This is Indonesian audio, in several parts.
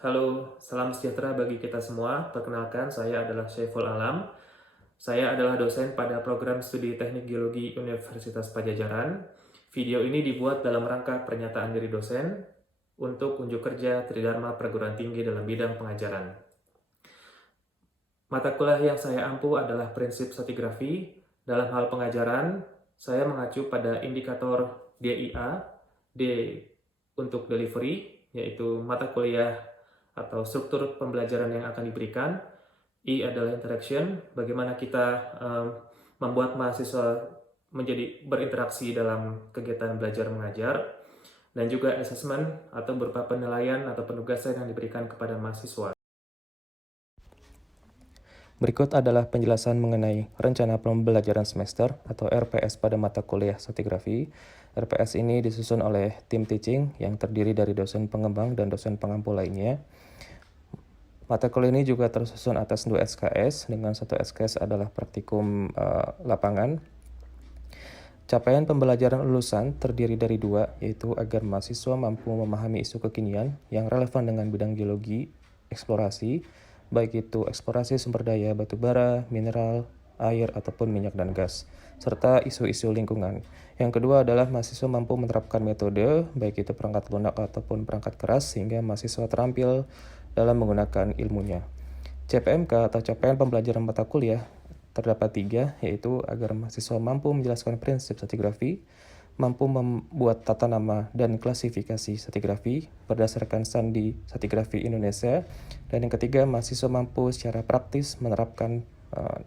Halo, salam sejahtera bagi kita semua. Perkenalkan, saya adalah Syaiful Alam. Saya adalah dosen pada program studi Teknik Geologi Universitas Padjadjaran. Video ini dibuat dalam rangka pernyataan diri dosen untuk unjuk kerja Tridharma Perguruan Tinggi dalam bidang pengajaran. Mata kuliah yang saya ampu adalah prinsip stratigrafi. Dalam hal pengajaran, saya mengacu pada indikator DIA, D untuk delivery, yaitu mata kuliah atau struktur pembelajaran yang akan diberikan. I adalah interaction, bagaimana kita membuat mahasiswa menjadi berinteraksi dalam kegiatan belajar mengajar, dan juga assessment atau berupa penilaian atau penugasan yang diberikan kepada mahasiswa. Berikut adalah penjelasan mengenai rencana pembelajaran semester atau RPS pada mata kuliah stratigrafi. RPS ini disusun oleh tim teaching yang terdiri dari dosen pengembang dan dosen pengampu lainnya. Mata kuliah ini juga tersusun atas 2 SKS, dengan satu SKS adalah praktikum lapangan. Capaian pembelajaran lulusan terdiri dari 2, yaitu agar mahasiswa mampu memahami isu kekinian yang relevan dengan bidang geologi, eksplorasi, baik itu eksplorasi sumber daya batu bara, mineral, air, ataupun minyak dan gas, serta isu-isu lingkungan. Yang kedua adalah mahasiswa mampu menerapkan metode, baik itu perangkat lunak ataupun perangkat keras, sehingga mahasiswa terampil dalam menggunakan ilmunya. CPMK atau capaian pembelajaran mata kuliah terdapat 3, yaitu agar mahasiswa mampu menjelaskan prinsip stratigrafi, mampu membuat tata nama dan klasifikasi stratigrafi berdasarkan Sandi Stratigrafi Indonesia, dan yang ketiga, mahasiswa mampu secara praktis menerapkan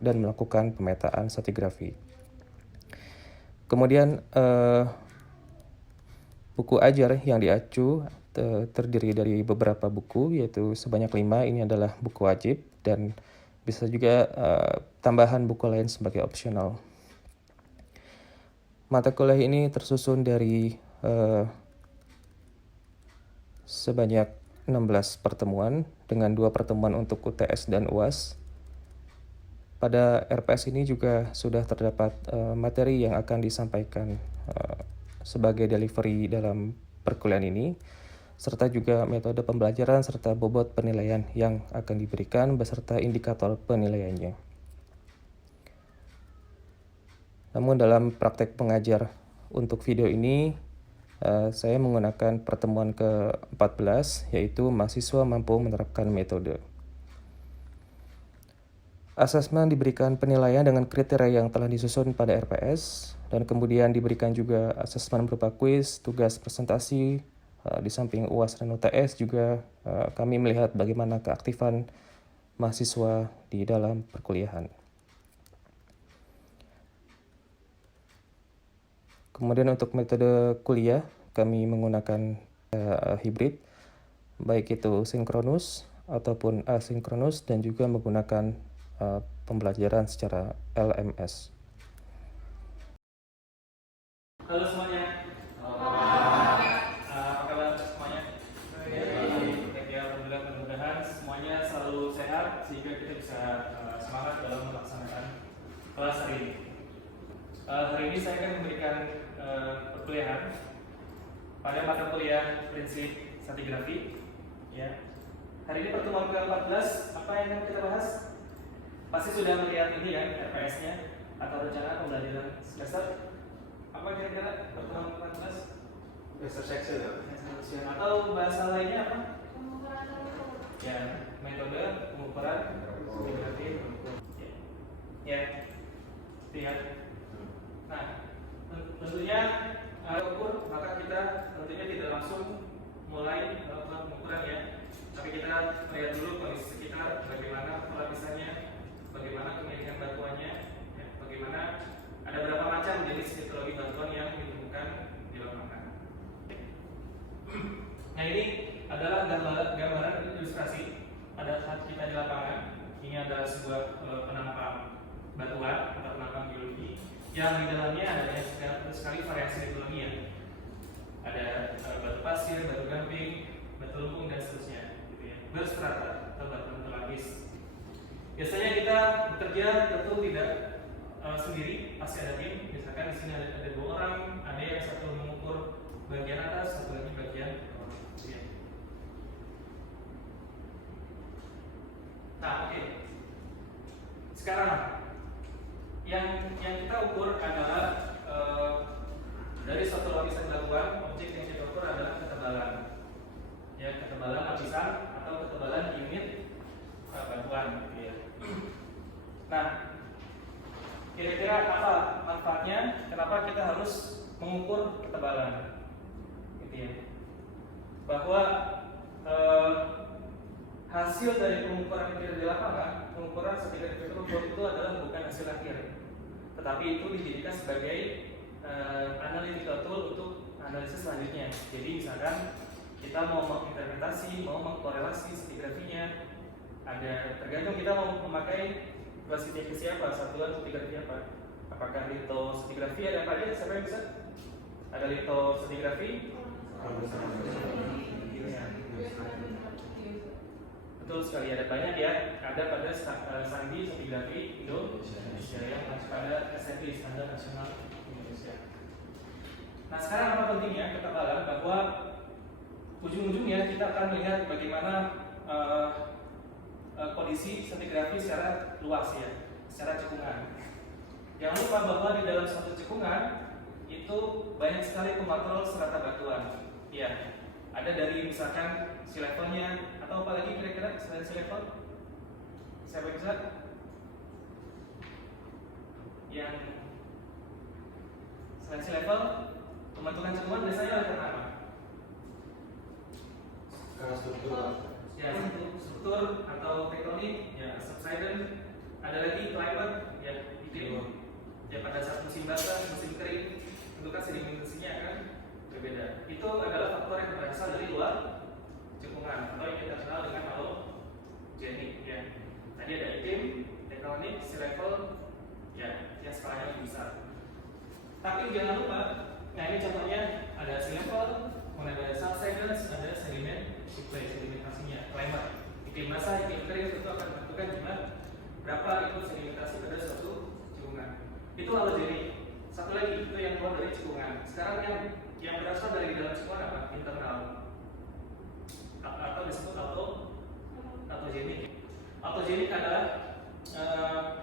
dan melakukan pemetaan stratigrafi. Kemudian buku ajar yang diacu terdiri dari beberapa buku, yaitu sebanyak 5. Ini adalah buku wajib dan bisa juga tambahan buku lain sebagai opsional. Mata kuliah ini tersusun dari sebanyak 16 pertemuan dengan 2 pertemuan untuk UTS dan UAS. Pada RPS ini juga sudah terdapat materi yang akan disampaikan sebagai delivery dalam perkuliahan ini, serta juga metode pembelajaran serta bobot penilaian yang akan diberikan beserta indikator penilaiannya. Namun dalam praktek pengajar untuk video ini, saya menggunakan pertemuan ke-14, yaitu mahasiswa mampu menerapkan metode. Asesmen diberikan penilaian dengan kriteria yang telah disusun pada RPS, dan kemudian diberikan juga asesmen berupa kuis, tugas presentasi. Di samping UAS dan UTS juga kami melihat bagaimana keaktifan mahasiswa di dalam perkuliahan. Kemudian untuk metode kuliah, kami menggunakan hibrid, baik itu sinkronus ataupun asinkronus, dan juga menggunakan pembelajaran secara LMS. Halo semuanya. Apa kabar semuanya? Ya, mudah-mudahan semuanya selalu sehat sehingga kita bisa semangat dalam melaksanakan kelas hari ini. Hari ini saya akan memberikan perkuliahan pada mata kuliah prinsip stratigrafi. Ya. Hari ini pertemuan ke-14, apa yang akan kita bahas? Pasti sudah melihat ini ya, RPS-nya atau rencana pembelajaran semester. Apa kira-kira pertemuan ke-14? Section atau bahasa lainnya apa? Ya, metode pengukuran stratigrafi. Ya, lihat. Nah, tentunya ukur, maka kita tentunya tidak langsung mulai melakukan pengukuran ya, tapi kita lihat dulu kondisi sekitar, bagaimana pelapisannya, bagaimana kemiripan batuannya, ya, bagaimana ada berapa macam jenis mitologi batuan yang ditemukan di lapangan. Nah, ini adalah gambaran ilustrasi pada saat kita di lapangan. Ini adalah sebuah penampang batuan atau penampang geologi yang di dalamnya ada sekali variasi mitologi ya. Ada batu pasir, batu gamping, batu lempung dan seterusnya, gitu ya. Berstrata atau batu berlapis. Biasanya kita bekerja tentu tidak sendiri, pasti ada tim. Misalkan di sini ada 2 orang, ada yang satu mengukur bagian atas, satu lagi bagian bawah. Sekarang yang kita ukur adalah dari suatu lapisan batuan, objek yang kita ukur adalah ketebalan, ya, ketebalan lapisan atau ketebalan unit batuan, gitu ya. Nah, kira-kira apa manfaatnya? Kenapa kita harus mengukur ketebalan, gitu ya? Bahwa hasil dari pengukuran yang di lapangan, pengukuran setidak itu adalah bukan hasil akhir, tetapi itu dijadikan sebagai analytical tool untuk analisis selanjutnya. Jadi misalkan kita mau menginterpretasi, mau mengkorelasi stratigrafinya, ada tergantung kita mau memakai klasifikasi apa, satuan stratigrafi apa. Apakah lithostratigrafi, ada apa aja? Siapa yang bisa? Ada lithostratigrafi? Betul sekali, ada banyak ya. Ada pada Sandi Stratigrafi Indonesia yang masuk pada SNI, Standar Nasional Indonesia. Nah, sekarang apa pentingnya ketebalan? Bahwa ujung-ujungnya kita akan melihat bagaimana kondisi stratigrafi secara luas ya, secara cekungan. Jangan lupa bahwa di dalam suatu cekungan itu banyak sekali pengontrol strata batuan. Ya, ada dari misalkan sea levelnya atau apalagi kira-kira selain sea level. Siapa yang bisa? Yang selain sea level, pembentukan cekungan biasanya oleh karena apa? Karena struktur. Ya, struktur atau tektonik, ya, subsidence. Ada lagi climate, ya, iklim. Ya, pada saat musim basah, musim kering, tentu kan sedimentasinya akan berbeda. Itu adalah faktor yang berasal dari luar cekungan atau yang kita kenal dengan halogenik. Ya, tadi ada iklim, tektonik, sea level, ya, yang skalanya lebih besar. Tapi jangan lupa, nah ini contohnya ada sea level, kemudian ada subsidence, ada sedimentasinya, climate. Iklim basah, iklim kering tentu akan menentukan berapa itu sedimentasi pada suatu cekungan. Itu halogenik. Satu lagi itu yang keluar dari cekungan. Sekarang yang berasal dari dalam cekungan apa? Internal atau disebut autogenik. Autogenik adalah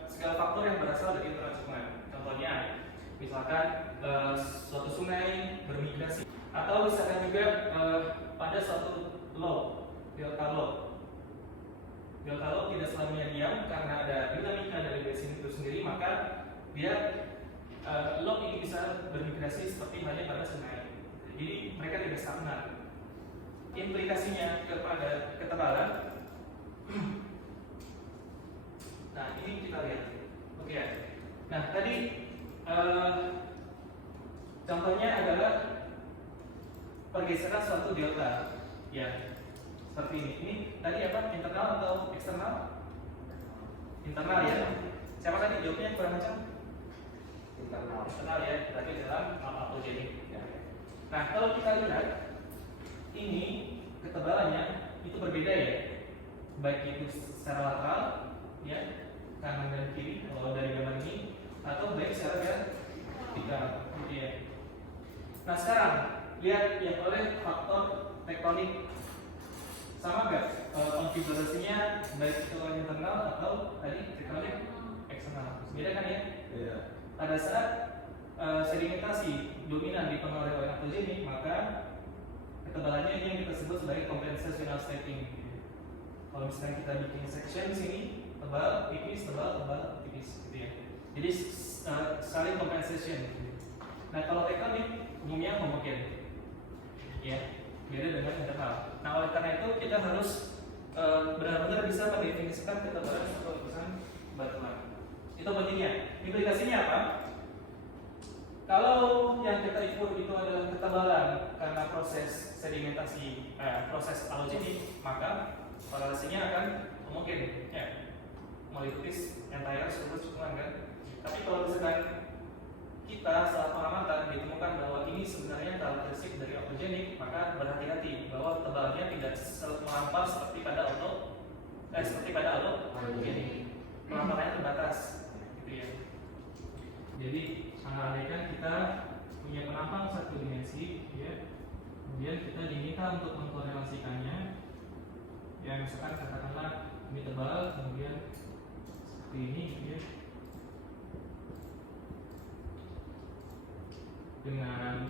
segala faktor yang berasal dari internal cekungan. Contohnya, misalkan suatu sungai bermigrasi, atau misalkan juga pada suatu low, delta low. Delta low tidak selamanya diam karena ada dinamika dari basin itu sendiri, maka dia low ini bisa bermigrasi seperti halnya pada sungai. Jadi mereka tidak stagnan. Implikasinya kepada ketebalan. Nah, ini kita lihat. Oke. Nah, tadi contohnya adalah pergeseran suatu delta. Ya, seperti ini. Ini tadi apa? Internal atau eksternal? Internal ya. Siapa tadi jawabnya yang kurang macam? Internal ya, berarti dalam autogenik. Nah, kalau kita lihat ini ketebalannya itu berbeda ya, baik itu secara lateral ya, kanan dan kiri kalau dari gambar ini, atau baik secara vertikal gitu ya. Nah, sekarang lihat yang oleh faktor tektonik, sama nggak konfigurasinya baik itu internal atau tadi tektonik eksternal? Beda kan ya? Iya. Pada saat sedimentasi dominan dipengaruhi oleh autogenik, maka ketebalannya ini yang kita sebut sebagai compensational stacking. Kalau misalnya kita bikin section sini tebal, tipis, tebal, tebal, tipis, gitu ya. Jadi saling compensation. Nah, kalau tektonik umumnya homogen, ya, beda dengan internal. Nah, oleh karena itu kita harus benar-benar bisa mendefinisikan ketebalan suatu lapisan batuan. Itu pentingnya. Implikasinya apa? Kalau yang kita ukur itu adalah ketebalan karena proses sedimentasi, proses allogenik, maka korelasinya akan homogen, ya, meliputi entire seluruh cekungan kan. Tapi kalau misalkan kita saat pengamatan ditemukan bahwa ini sebenarnya karakteristik dari autogenik, maka berhati-hati bahwa ketebalannya tidak melampau seperti pada allogenik. Pelamparannya terbatas, gitu ya. Jadi andaikan kita punya penampang satu dimensi, ya, kemudian kita diminta untuk mengkorelasikannya, ya, misalkan katakanlah ini tebal, kemudian seperti ini gitu ya. Dengan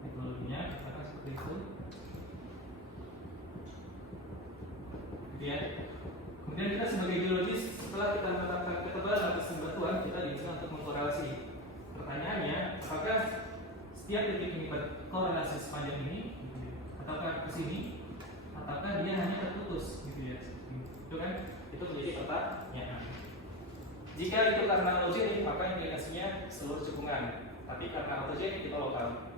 metodenya akan seperti itu gitu ya. Kemudian kita sebagai geologis, setelah kita menetapkan ketebalan lapisan batuan, kita bisa untuk mengkorelasi. Pertanyaannya, apakah setiap titik ini berkorelasi sepanjang ini gitu ya, ataukah ke sini, ataukah dia hanya terputus gitu ya. Itu kan, itu menjadi pertanyaan. Jika itu karena autogenik, maka implikasinya seluruh cekungan. Tapi karena autogenik kita lokal.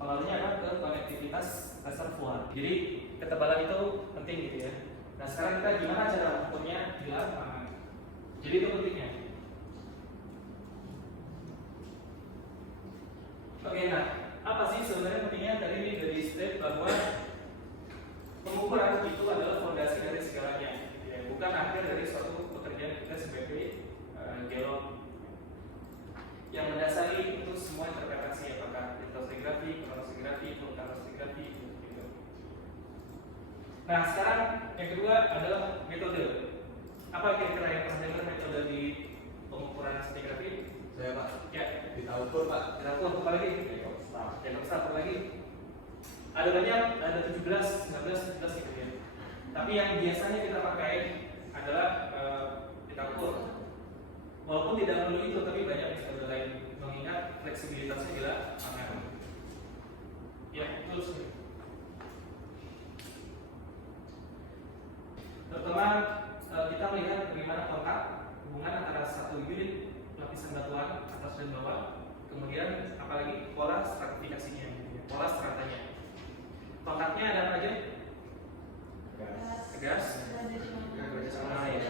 Pengaruhnya adalah ke konektivitas reservoir. Jadi ketebalan itu penting gitu ya. Nah sekarang kita gimana cara mengukurnya di lapangan. Jadi itu pentingnya. Oke, nah apa sih sebenarnya pentingnya dari step bahwa pengukuran itu adalah fondasi dari segalanya, ya, bukan akhir dari suatu pekerjaan kita sebagai geolog. Yang mendasari itu semua interpretasi, apakah lithostratigrafi, chronostratigrafi, vulkanostrografi, gitu. Nah sekarang yang kedua adalah metode. Apa kira-kira yang pernah dengar metode di pengukuran stratigrafi? Saya Pak. Ya. Kita ukur Pak. Kita ukur apa lagi? Apa lagi? Ada banyak, ada 17, 19, 17 gitu ya. Tapi yang biasanya kita pakai adalah kita ukur. Walaupun tidak perlu itu, tapi banyak metode lain mengingat fleksibilitasnya jelas sangat. Ya, betul sekali. Pertama, kita melihat bagaimana kontak hubungan antara satu unit lapisan batuan atas dan bawah, kemudian apalagi pola stratifikasinya, pola stratanya. Kontaknya ada apa aja? Tegas. Nah, ya.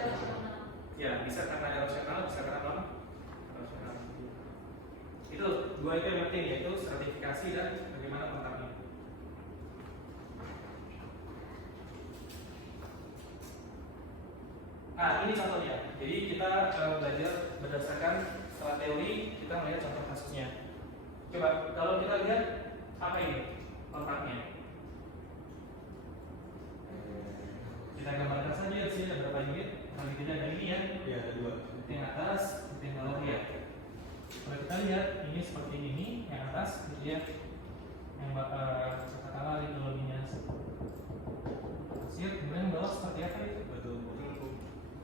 Ya, bisa karena erosional, bisa karena non erosional. Itu dua itu yang penting, yaitu stratifikasi dan bagaimana kontaknya. Nah, ini contohnya. Jadi kita belajar berdasarkan setelah teori, kita melihat contoh kasusnya. Coba kalau kita lihat apa ini kontaknya. Kita gambarkan saja di sini ada berapa unit. Paling tidak ada ini ya. Iya, ada 2. Unit yang atas, unit yang bawah ya. Kalau kita lihat ini seperti ini, yang atas gitu ya. Yang katakanlah litologinya pasir, kemudian yang bawah seperti apa itu? Betul.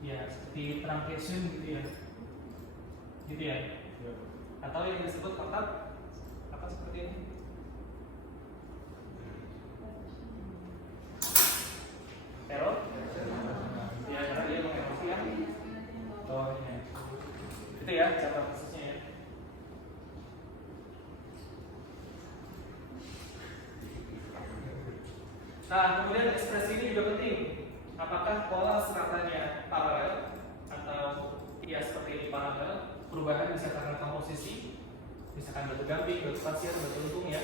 Ya, seperti truncation gitu ya. Gitu ya. Ya. Atau yang disebut kontak apa seperti ini? Error? Ya, karena dia mengerosi ya. Oh, ini. Itu ya, contoh kasusnya ya. Nah, kemudian ekspresi ini juga penting. Apakah pola stratanya paralel atau ya seperti ini paralel? Perubahan bisa karena komposisi, misalkan batu gamping, batu pasir, batu lempung ya.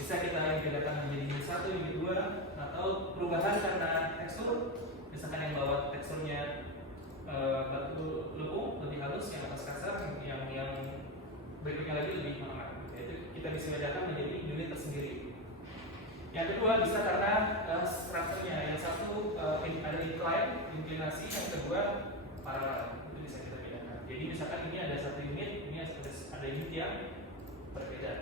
Bisa kita yang bedakan menjadi unit 1, unit 2, atau perubahan karena tekstur, misalkan yang bawah teksturnya batu lempung lebih halus, yang atas kasar, yang berikutnya lagi lebih menganga. Itu kita bisa bedakan menjadi unit tersendiri. Yang kedua bisa karena strukturnya. Yang satu ada incline, inklinasi, yang kedua paralel. Itu bisa kita bedakan. Jadi misalkan ini ada satu unit, ini ada unit yang berbeda.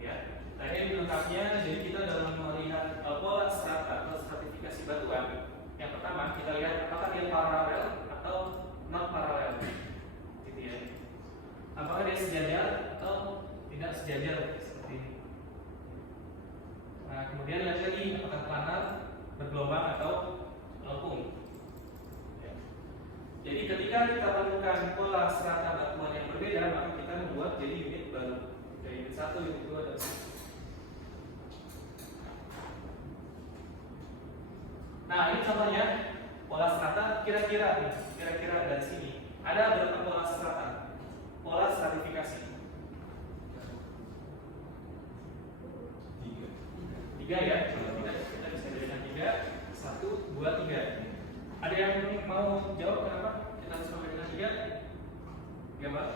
Ya, nah ini lengkapnya. Jadi kita dalam melihat pola strata atau stratifikasi batuan, yang pertama kita lihat apakah dia paralel atau non paralel, gitu ya. Apakah dia sejajar atau tidak sejajar seperti ini. Nah kemudian lihat lagi apakah planar, bergelombang atau melengkung. Ya. Jadi ketika kita menemukan pola strata batuan yang berbeda, maka kita membuat jadi unit baru. Dari unit 1, unit 2, dan nah ini contohnya pola strata kira-kira dari sini. Ada berapa pola strata? Pola stratifikasi. 3 ya. Kalau tidak kita bisa jadikan 3, 1, 2, 3. Ada yang mau jawab kenapa kita harus membedakan 3? Gambar.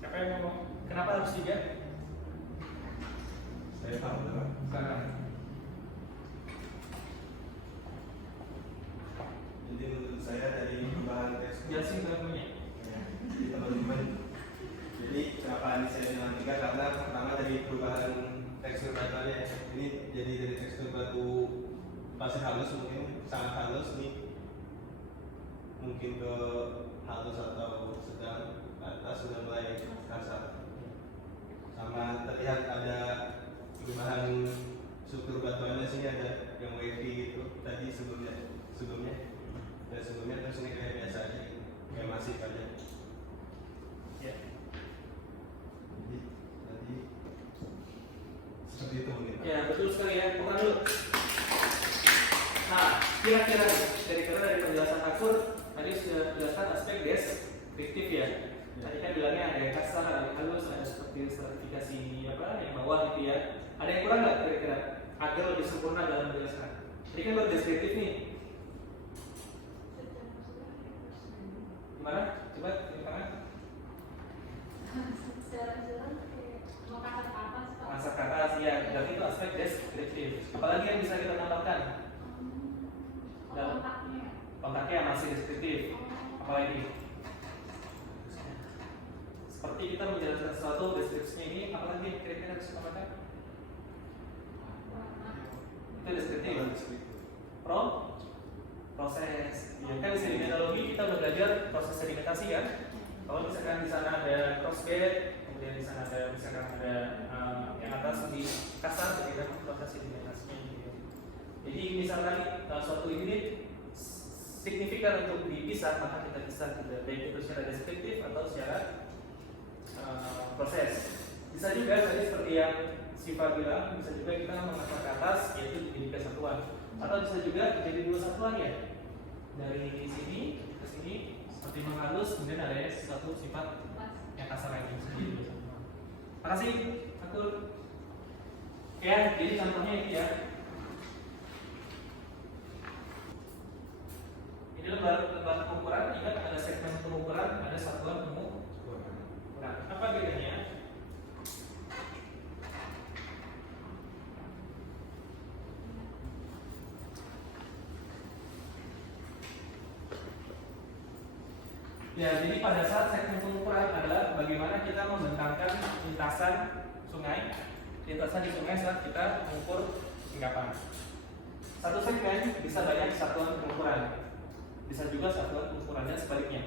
Siapa yang ngomong? Kenapa harus 3? Saya paham Pak. Bukan. mungkin ke halus atau sedang, ke atas sudah mulai kasar. Sama terlihat ada perubahan struktur batuannya, sini ada yang wavy gitu. Tadi sebelumnya terus ini kayak biasa aja, kayak masif aja. Ya. Jadi seperti itu mungkin. Ya, betul sekali ya. Bukan dulu. Nah, kira-kira dari penjelasan Akur tadi sudah jelaskan aspek deskriptif ya. Tadi kan bilangnya ada yang kasar, ada yang halus, ada seperti stratifikasi apa yang bawah gitu ya. Ada yang kurang nggak kira-kira agar lebih sempurna dalam menjelaskan? Tadi kan baru deskriptif nih. Gimana? Coba gimana? Masuk ke atas ya, berarti itu aspek deskriptif. Apalagi yang bisa kita tambahkan? Kontaknya masih deskriptif. Apalagi? Seperti kita menjelaskan sesuatu, deskripsinya ini, apalagi yang kira-kira harus tambahkan? Itu deskriptif. Proses. Ya kan di sedimentologi kita udah belajar proses sedimentasi kan. Kalau misalkan di sana ada crossbed, kemudian di sana ada misalkan ada yang atas lebih kasar, jadi kan proses sedimentasinya gitu. Jadi misalkan suatu unit signifikan untuk dipisah, maka kita pisah gitu, baik itu secara deskriptif atau secara proses. Bisa juga tadi seperti yang Siva bilang, bisa juga kita mengangkat ke atas, yaitu menjadi kesatuan. Atau bisa juga jadi dua satuan ya. Dari sini ke sini seperti menghalus, kemudian ada sesuatu sifat yang kasar lagi bisa jadi dua satuan. Makasih, atur. Ya, jadi contohnya ini ya. Ini lembar pengukuran, ingat ada segmen pengukuran, ada satuan pengukuran. Apa bedanya? Ya, jadi pada saat segmen pengukuran adalah bagaimana kita membentangkan lintasan sungai, lintasan di sungai saat kita mengukur singkapan. Satu segmen bisa banyak satuan pengukuran, bisa juga satuan pengukurannya sebaliknya.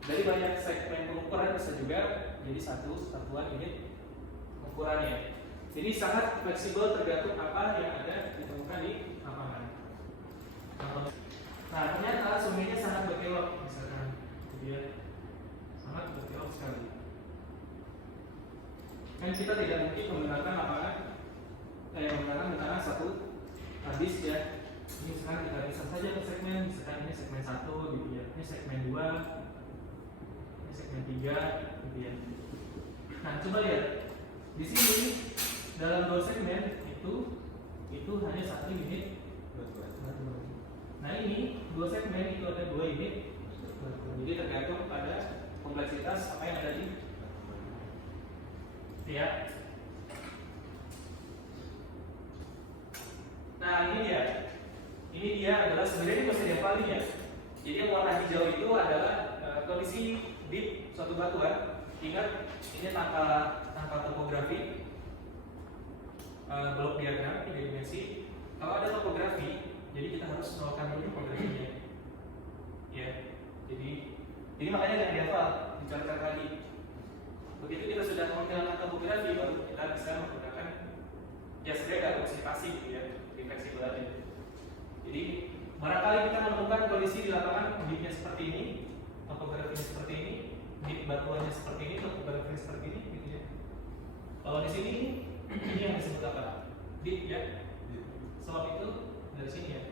Dari banyak segmen pengukuran bisa juga jadi satu satuan unit pengukurannya. Jadi sangat fleksibel tergantung apa yang ada ditemukan di lapangan. Nah, ternyata sungainya sangat berkelok misalkan. Dia sangat berkelok sekali. Dan kita tidak mungkin menggunakan lapangan menggunakan satu hadis ya. Ini sekarang kita bisa saja ke segmen, misalkan ini segmen 1 gitu ya, ini segmen 2, ini segmen 3 gitu ya. Nah, coba lihat di sini dalam dua segmen itu hanya satu unit batuan. Nah, ini dua segmen itu ada dua unit. Jadi tergantung pada kompleksitas apa yang ada di ya. Nah, ini dia adalah sebenarnya proses yang paling ya. Jadi yang warna hijau itu adalah kondisi di suatu batuan. Ingat ini tanpa topografi, blok diagram 3 dimensi. Kalau ada topografi, jadi kita harus melakukan dulu topografinya. Ya. Jadi makanya jangan dihafal, dicontohkan tadi. Begitu kita sudah mengenal topografi, baru kita bisa menggunakan ya sebenarnya ada opsi pasif gitu ya, lebih fleksibel aja. Jadi barangkali kita menemukan kondisi di lapangan dipnya seperti ini, topografinya seperti ini, dip batuannya seperti ini, topografinya seperti ini, gitu ya. Kalau di sini ini yang disebut apa? Dip ya. Slope itu dari sini ya,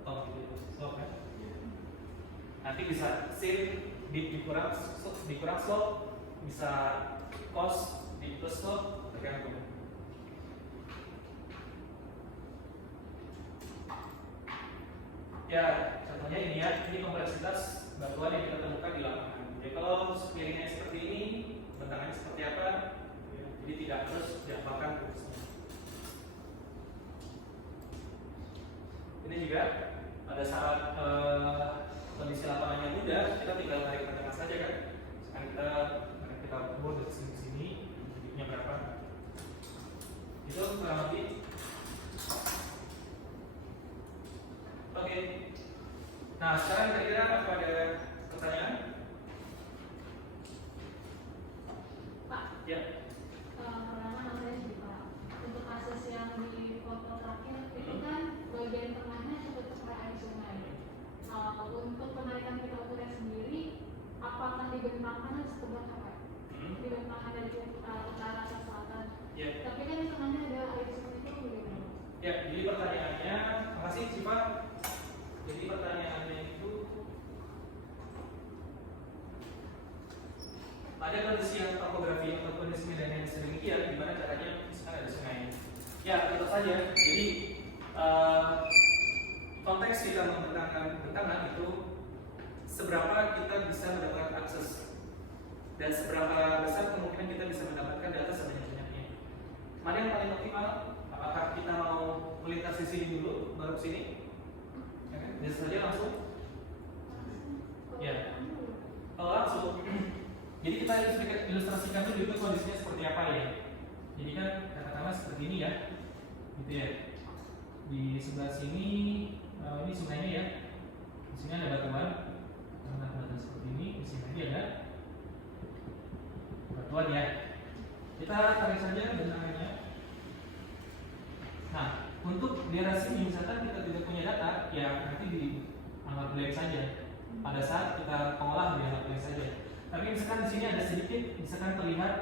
atau gitu, slope kan? Nanti bisa sin dip dikurang slope, bisa cos dip plus slope, tergantung. Ya, contohnya ini ya, ini kompleksitas batuan yang kita temukan di lapangan. Jadi kalau sekelilingnya seperti ini, bentangannya seperti apa, ya, jadi tidak harus dihafalkan terusnya. Ini juga pada saat kondisi lapangannya mudah, kita tinggal tarik ke tengah saja kan. Sekarang kita ukur dari sini ke sini, dipnya berapa? Itu kurang lebih. Oke. Nah, sekarang kira-kira apa ada dibentangkan setebal apa? Dibentangkan dari utara ke selatan. Ya. Tapi kan di tengahnya ada air sungai itu bagaimana? Ya, jadi pertanyaannya, makasih Cipa. Jadi pertanyaannya itu ada kondisi yang topografi atau kondisi medan yang sedemikian, gimana caranya misalkan ada sungai. Ya, tentu saja. Jadi konteks kita membentangkan bentangan itu seberapa kita bisa mendapatkan akses dan seberapa besar kemungkinan kita bisa mendapatkan data sebanyak-banyaknya. Mana yang paling optimal? Apakah kita mau melintasi sini dulu, baru ke sini? Ya kan? Bisa saja langsung. Ya. Kalau langsung, jadi kita sedikit ilustrasikan dulu itu kondisinya seperti apa ya. Jadi kan katakanlah seperti ini ya, gitu ya. Di sebelah sini, ini sungainya ya. Di sini ada batuan, batuan seperti ini. Di sini lagi ada batuan ya. Kita tarik saja bentangannya. Nah, untuk daerah sini misalkan kita tidak punya data, ya nanti dianggap blank saja. Pada saat kita pengolah dianggap blank saja. Tapi misalkan di sini ada sedikit, misalkan terlihat,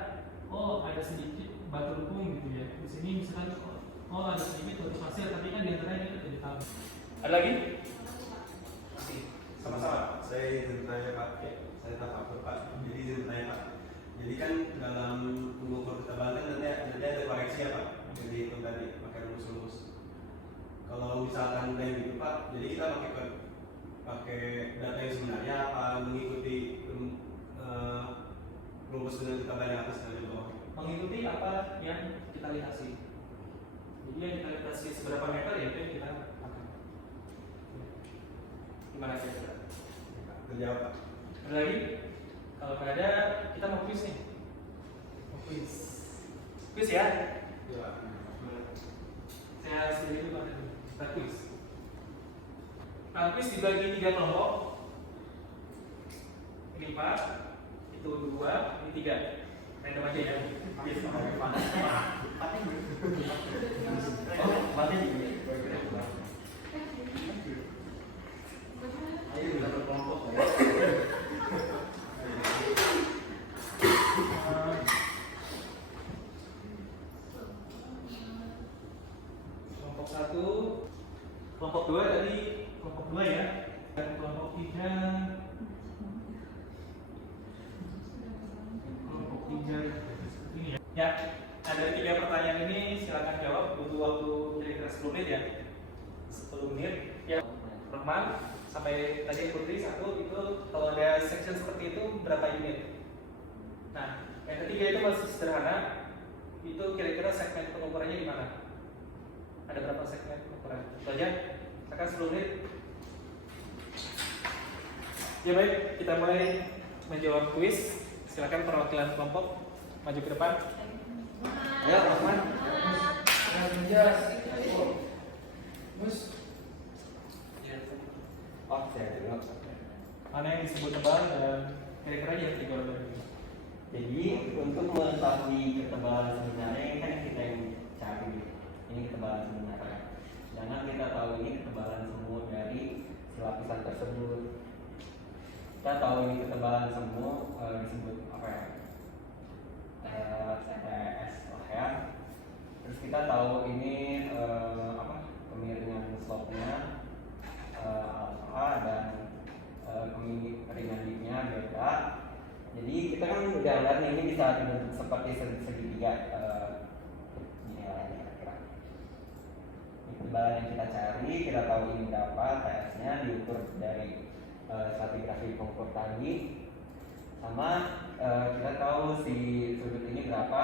oh ada sedikit batu lupung gitu ya. Di sini misalkan, oh ada sedikit batu pasir, tapi kan di antaranya kita tidak tahu. Ada lagi? Masih. Sama-sama. Saya izin bertanya Pak. Saya tak apa Pak. Jadi izin bertanya Pak. Jadi kan dalam pengukur ketebalan nanti ada koreksi ya Pak. Jadi itu tadi pakai rumus-rumus. Kalau misalkan kayak gitu Pak, jadi kita pakai data yang sebenarnya apa mengikuti rumus dengan ketebalan yang atas dan di bawah? Mengikuti apa yang kita litasi. Jadi yang kita litasi seberapa meter ya itu yang kita pakai. Gimana kira-kira? Terjawab Pak. Ada lagi? Kalau nggak ada, kita mau quiz nih. Mau quiz. Quiz ya? Ya. Saya sendiri dulu ada. Kita quiz. Nah, quiz dibagi 3 kelompok. Ini 4, itu 2, ini 3. Random aja ya. Oh, mati di Ayo kita berkelompok ya. kelompok 1, kelompok 2 tadi kelompok 2 ya. Dan kelompok 3 ini ya. Ya, ada 3 pertanyaan ini silakan jawab, butuh waktu kira-kira 10 menit ya. 10 menit. Ya, Rahman sampai tadi Putri 1 itu kalau ada section seperti itu berapa unit? Nah, yang ketiga itu masih sederhana. Itu kira-kira segmen pengukurannya di mana? Ada berapa segmen pengukuran? Itu aja. Akan 10 menit. Ya baik, kita mulai menjawab kuis. Silakan perwakilan kelompok maju ke depan. Ya, Rahman. Mana yang disebut tebal dan kira-kira yang digambar ini? Jadi untuk mengetahui ketebalan sebenarnya ini kan kita yang cari ini ketebalan sebenarnya. Jangan kita tahu ini ketebalan semua dari si lapisan tersebut. Kita tahu ini ketebalan semua disebut apa ya? TPS lah ya. Terus kita tahu ini apa kemiringan slope-nya alpha dan kemiringan dip-nya beta. Jadi kita kan udah lihat nih, ini bisa dibentuk seperti segitiga ini kira-kira. Ini ketebalan yang kita cari, kita tahu ini berapa TS-nya diukur dari stratigrafi pengukur tadi, sama kita tahu si sudut ini berapa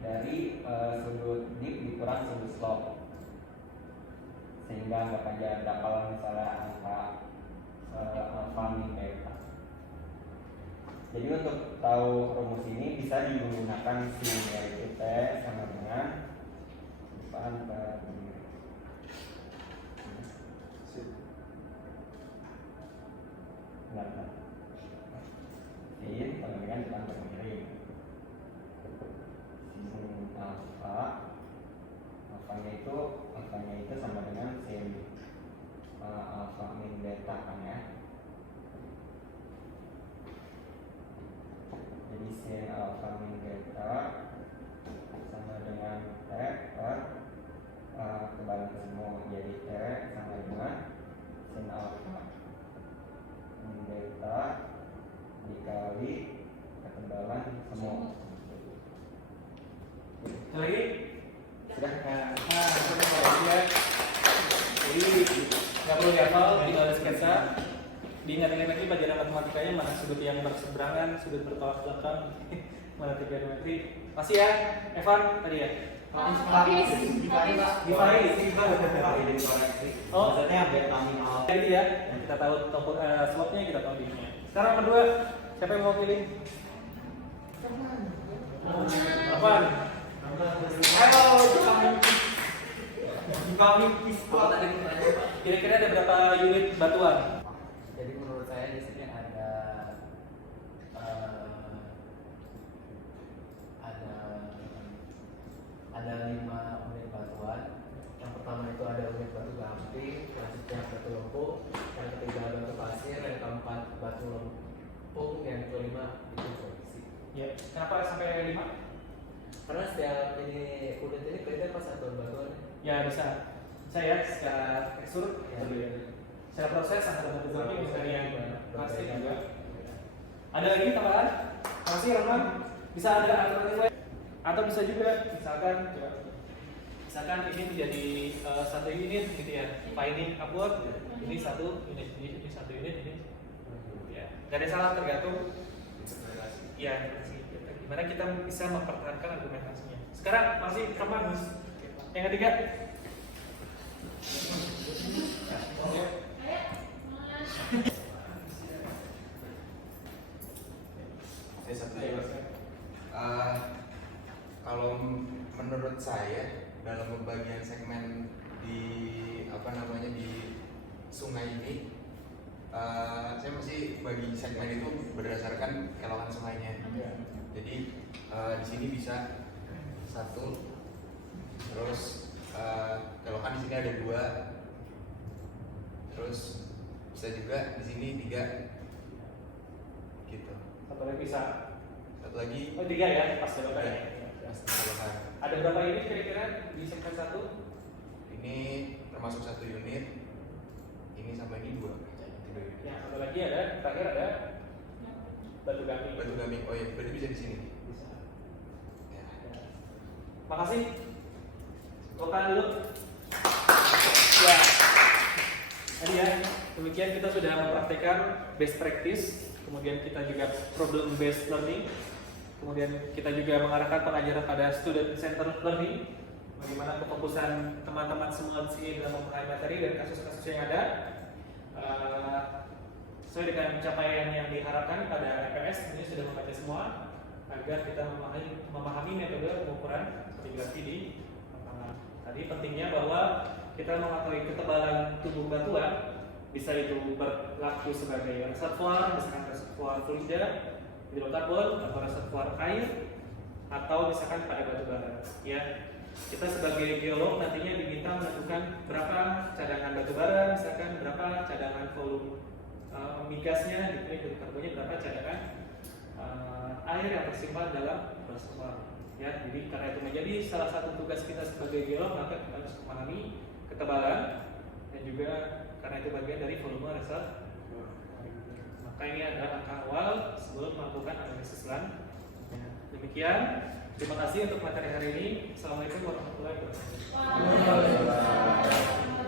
dari sudut dip dikurang sudut slope, sehingga anggap aja berapa lah misalnya angka alpha min beta. Jadi untuk tahu rumus ini bisa digunakan si yaitu T sama dengan depan per benar. Sin sama dengan depan per miring. Sin alfanya itu sama dengan sin alpha min beta kan ya. delta sama dengan T per ketebalan semua, jadi T sama dengan sin alfa delta dikali ketebalan semua. Lagi? Sudah. Nah, ya. Jadi nggak perlu dihafal, tinggal ada sketsa. Diingat-ingat lagi pelajaran matematikanya, mana sudut yang berseberangan, sudut bertolak belakang, mana trigonometri. Masih ya, Evan tadi ya. Oh, maksudnya biar kami mau. jadi ya, kita tahu slopnya, kita tahu dimnya. Sekarang kedua, siapa yang mau pilih? Apaan? Kira-kira ada berapa unit batuan? Jadi menurut saya di sini ada ada 5 unit batuan. Yang pertama itu ada unit batu gamping, selanjutnya batu lempung, yang ketiga batu pasir, yang keempat batu lempung, yang kelima itu produksi. Ya, kenapa sampai 5? Karena setiap ini unit ini beda pas satu batuan. Ya bisa. Saya secara tekstur Ya. berbeda. Secara proses antara batu gamping misalnya yang plastik juga. Ada lagi tambahan? Masih Roman? Bisa ada alternatif lain? Atau bisa juga misalkan ini menjadi satu unit gitu ya, finding upward, ini satu unit, ini satu unit, ini ya. Gak ada salah, tergantung ya gimana kita bisa mempertahankan argumentasinya. Sekarang masih kapan? Yang ketiga. Saya satu aja. Kalau menurut saya dalam pembagian segmen di di sungai ini, saya mesti bagi segmen itu berdasarkan kelokan sungainya. Jadi di sini bisa 1, terus kelokan di sini ada 2, terus bisa juga di sini 3, gitu. Satu lagi bisa. Satu lagi Oh 3 ya, pas belokan ya. kelokan. Ada berapa unit kira-kira di segmen 1? Ini termasuk 1 unit. Ini sama ini 2. Yang satu lagi ada, terakhir ada batu gamping. Batu gamping. Oh iya, berarti bisa di sini. Bisa. Ya. Makasih. Bukan dulu. Ya. Tadi ya, demikian kita sudah mempraktekkan best practice, kemudian kita juga problem based learning, kemudian kita juga mengarahkan pengajaran pada student centered learning, bagaimana kefokusan teman-teman semua di sini dalam memahami materi dan kasus-kasus yang ada. Sesuai dengan pencapaian yang diharapkan pada RPS, ini sudah membaca semua agar kita memahami metode pengukuran stratigrafi di lapangan. Tadi pentingnya bahwa kita mengetahui ketebalan tubuh batuan, bisa itu berlaku sebagai reservoir, misalkan reservoir fluida, hidrokarbon, atau reservoir air, atau misalkan pada batu bara. Ya, kita sebagai geolog nantinya diminta menentukan berapa cadangan batu bara, misalkan berapa cadangan volume migasnya, hidrokarbonnya berapa cadangan air yang tersimpan dalam reservoir. Ya, jadi karena itu menjadi salah satu tugas kita sebagai geolog, maka kita harus memahami ketebalan dan juga karena itu bagian dari volume reservoir. Maka ini adalah langkah awal sebelum melakukan analisis land. Demikian, terima kasih untuk materi hari ini. Assalamualaikum warahmatullahi wabarakatuh.